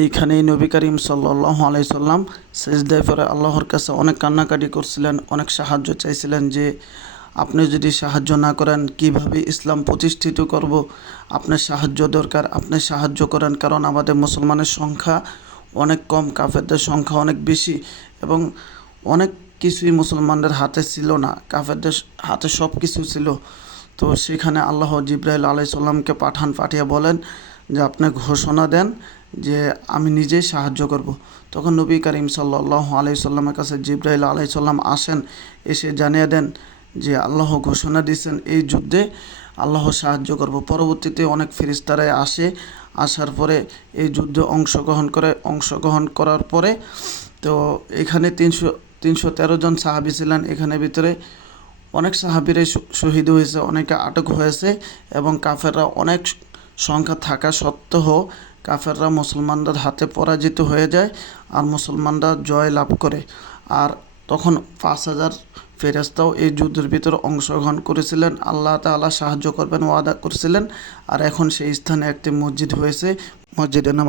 এইখানেই নবী করিম সাল্লাল্লাহু আলাইহি সাল্লাম সিজদায় পড়ে আল্লাহর কাছে অনেক কান্নাকাটি করছিলেন, অনেক সাহায্য চাইছিলেন যে আপনি যদি সাহায্য না করেন কিভাবে ইসলাম প্রতিষ্ঠিত করব। আপনার সাহায্য দরকার, আপনি সাহায্য করেন, কারণ আমাদের মুসলমানের সংখ্যা অনেক কম, কাফেরদের সংখ্যা অনেক বেশি এবং অনেক কিছুই মুসলমানদের হাতে ছিল না, কাফেরদের হাতে সব কিছু ছিল। তো সেখানে আল্লাহ জিব্রাইল আলাইহিস সালামকে পাঠিয়ে বলেন যে আপনি ঘোষণা দেন যে আমি নিজেই সাহায্য করব। তখন নবী করিম সাল্লাল্লাহু আলাইহি সাল্লামের কাছে জিব্রাইল আলাইহিস সালাম আসেন, এসে জানিয়ে দেন যে আল্লাহ ঘোষণা দিয়েছেন এই যুদ্ধে আল্লাহ সাহায্য করব। পরবর্তীতে অনেক ফেরেশতারাই আসার পরে এই যুদ্ধে অংশগ্রহণ করার পরে তো এখানে 313 জন সাহাবী ছিলেন। এখানে ভিতরে অনেক সাহাবীরাই শহীদ হয়েছে, অনেকে আটক হয়েছে এবং কাফেররা অনেক সংখ্যা থাকা সত্ত্বেও কাফেররা মুসলমানদের হাতে পরাজিত হয়ে যায় আর মুসলমানরা জয় লাভ করে। আর তখন 5,000 ফেরেশতাও এই যুদ্ধের ভিতরে অংশগ্রহণ করেছিলেন। আল্লাহ তাআলা সাহায্য করবেন ওয়াদা করেছিলেন। আর এখন সেই স্থানে একটি মসজিদ হয়েছে, মসজিদের নাম